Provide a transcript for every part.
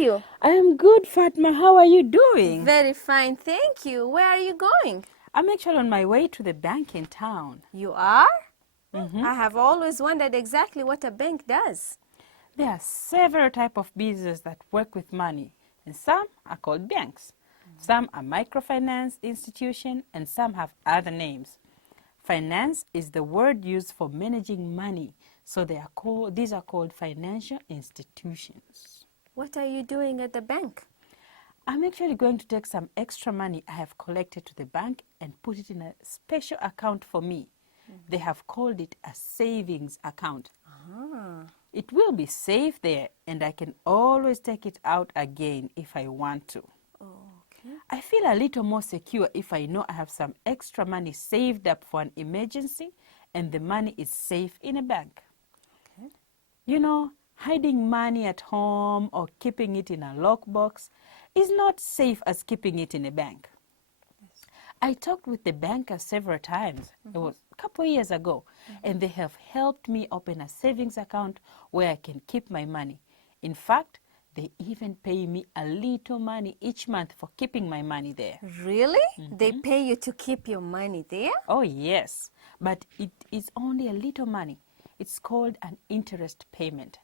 you? I am good, Fatma. How are you doing? Very fine, thank you. Where are you going? I'm actually on my way to the bank in town. You are? Mm-hmm. I have always wondered exactly what a bank does. There are several types of businesses that work with money, and some are called banks. Some are microfinance institutions, and some have other names. Finance is the word used for managing money, so these are called financial institutions. What are you doing at the bank? I'm actually going to take some extra money I have collected to the bank and put it in a special account for me. They have called it a savings account. It will be safe there, and I can always take it out again if I want to. Okay. I feel a little more secure if I know I have some extra money saved up for an emergency and the money is safe in a bank. Okay. You know, hiding money at home or keeping it in a lockbox is not safe as keeping it in a bank. Yes. I talked with the banker several times. It was a couple of years ago, and they have helped me open a savings account where I can keep my money. In fact, they even pay me a little money each month for keeping my money there. Really? They pay you to keep your money there? Oh, yes, but it is only a little money. It's called an interest payment.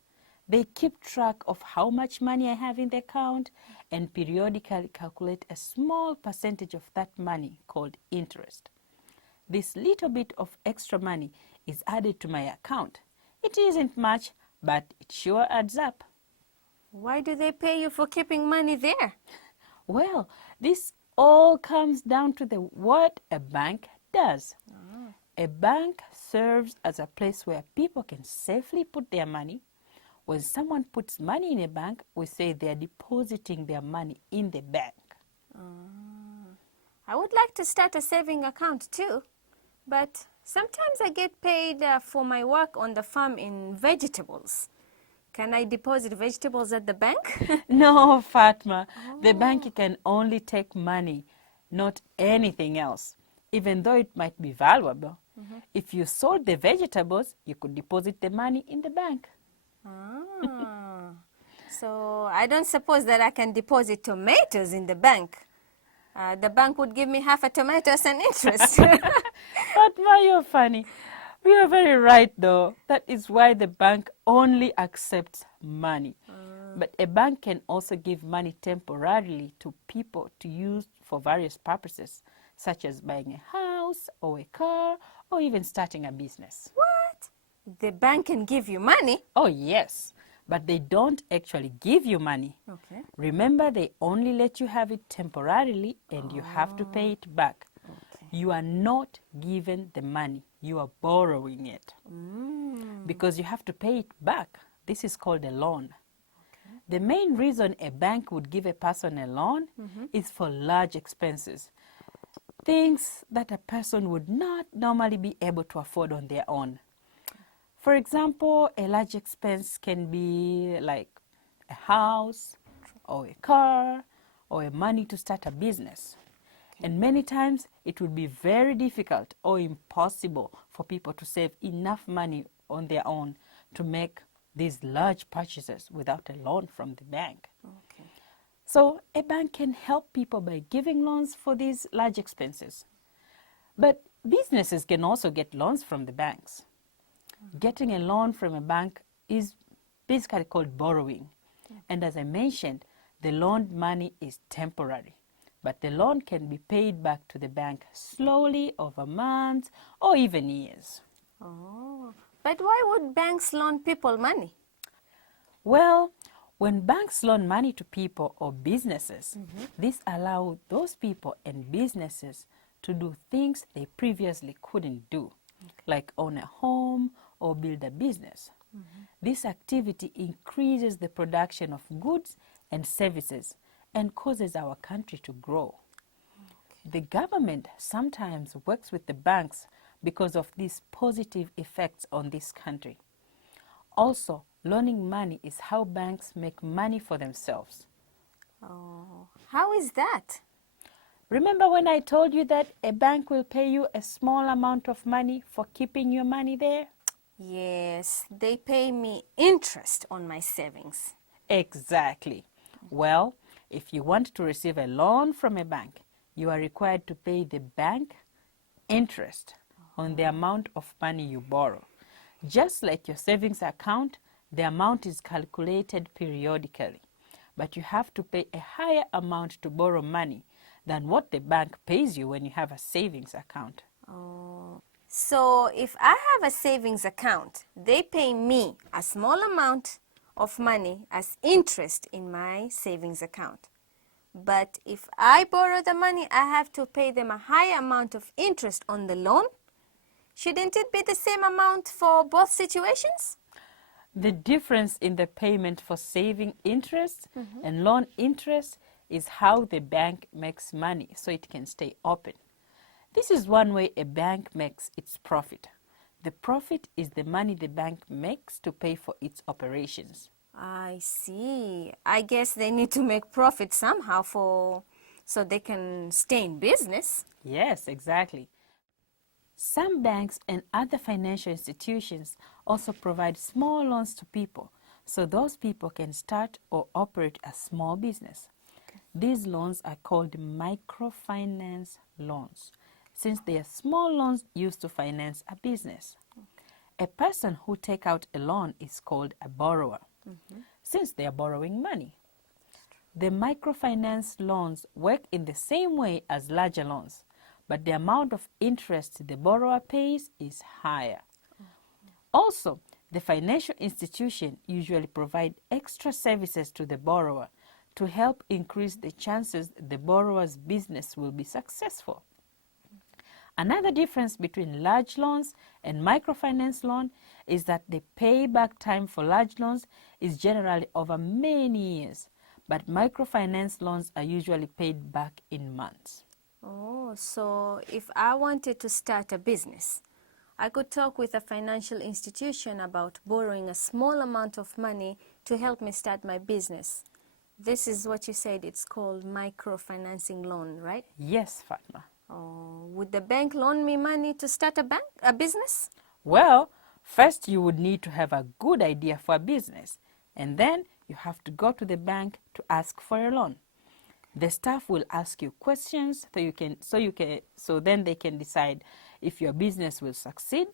They keep track of how much money I have in the account and periodically calculate a small percentage of that money called interest. This little bit of extra money is added to my account. It isn't much, but it sure adds up. Why do they pay you for keeping money there? Well, this all comes down to what a bank does. A bank serves as a place where people can safely put their money. When someone puts money in a bank, we say they are depositing their money in the bank. I would like to start a saving account too, but sometimes I get paid for my work on the farm in vegetables. Can I deposit vegetables at the bank? No, Fatma, the bank can only take money, not anything else, even though it might be valuable. If you sold the vegetables, you could deposit the money in the bank. So I don't suppose that I can deposit tomatoes in the bank. The bank would give me half a tomato as an interest. Fatma, you're funny. You are very right, though. That is why the bank only accepts money. But a bank can also give money temporarily to people to use for various purposes, such as buying a house or a car or even starting a business. What? The bank can give you money? Oh, yes, but they don't actually give you money. Okay. Remember, they only let you have it temporarily and you have to pay it back. Okay. You are not given the money, you are borrowing it. Because you have to pay it back. This is called a loan. Okay. The main reason a bank would give a person a loan is for large expenses, things that a person would not normally be able to afford on their own. For example, a large expense can be like a house or a car or money to start a business. And many times it would be very difficult or impossible for people to save enough money on their own to make these large purchases without a loan from the bank. Okay. So a bank can help people by giving loans for these large expenses. But businesses can also get loans from the banks. Getting a loan from a bank is basically called borrowing. And as I mentioned, the loaned money is temporary. But the loan can be paid back to the bank slowly over months or even years. Oh, but why would banks loan people money? Well, when banks loan money to people or businesses, this allows those people and businesses to do things they previously couldn't do, like own a home or build a business. This activity increases the production of goods and services and causes our country to grow. The government sometimes works with the banks because of these positive effects on this country. Also, loaning money is how banks make money for themselves. Oh, how is that? Remember when I told you that a bank will pay you a small amount of money for keeping your money there? Yes, they pay me interest on my savings. Exactly. Well, if you want to receive a loan from a bank, you are required to pay the bank interest on the amount of money you borrow. Just like your savings account, the amount is calculated periodically, but you have to pay a higher amount to borrow money than what the bank pays you when you have a savings account. Oh. So if I have a savings account, they pay me a small amount of money as interest in my savings account. But if I borrow the money, I have to pay them a high amount of interest on the loan. Shouldn't it be the same amount for both situations? The difference in the payment for saving interest and loan interest is how the bank makes money so it can stay open. This is one way a bank makes its profit. The profit is the money the bank makes to pay for its operations. I see. I guess they need to make profit somehow so they can stay in business. Yes, exactly. Some banks and other financial institutions also provide small loans to people so those people can start or operate a small business. These loans are called microfinance loans, since they are small loans used to finance a business. A person who takes out a loan is called a borrower, since they are borrowing money. The microfinance loans work in the same way as larger loans, but the amount of interest the borrower pays is higher. Also, the financial institution usually provide extra services to the borrower to help increase the chances the borrower's business will be successful. Another difference between large loans and microfinance loan is that the payback time for large loans is generally over many years, but microfinance loans are usually paid back in months. Oh, so if I wanted to start a business, I could talk with a financial institution about borrowing a small amount of money to help me start my business. This is what you said, it's called microfinancing loan, right? Yes, Fatma. Oh, would the bank loan me money to start a business? Well, first you would need to have a good idea for a business, and then you have to go to the bank to ask for a loan. The staff will ask you questions so then they can decide if your business will succeed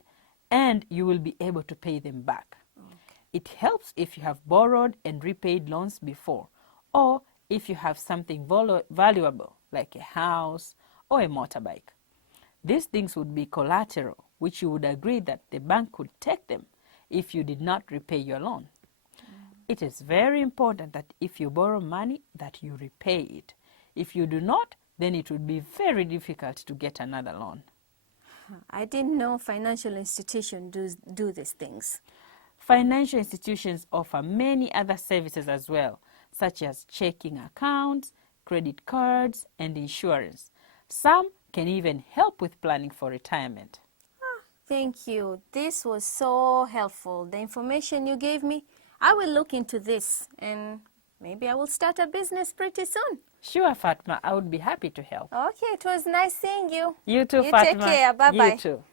and you will be able to pay them back. Okay. It helps if you have borrowed and repaid loans before, or if you have something valuable like a house or a motorbike. These things would be collateral, which you would agree that the bank could take them if you did not repay your loan. It is very important that if you borrow money, that you repay it. If you do not, then it would be very difficult to get another loan. I didn't know financial institutions do these things. Financial institutions offer many other services as well, such as checking accounts, credit cards, and insurance. Some can even help with planning for retirement. Thank you. This was so helpful. The information you gave me, I will look into this and maybe I will start a business pretty soon. Sure, Fatma, I would be happy to help. Okay, it was nice seeing you. You too, You Fatma. take care. Bye-bye. You too.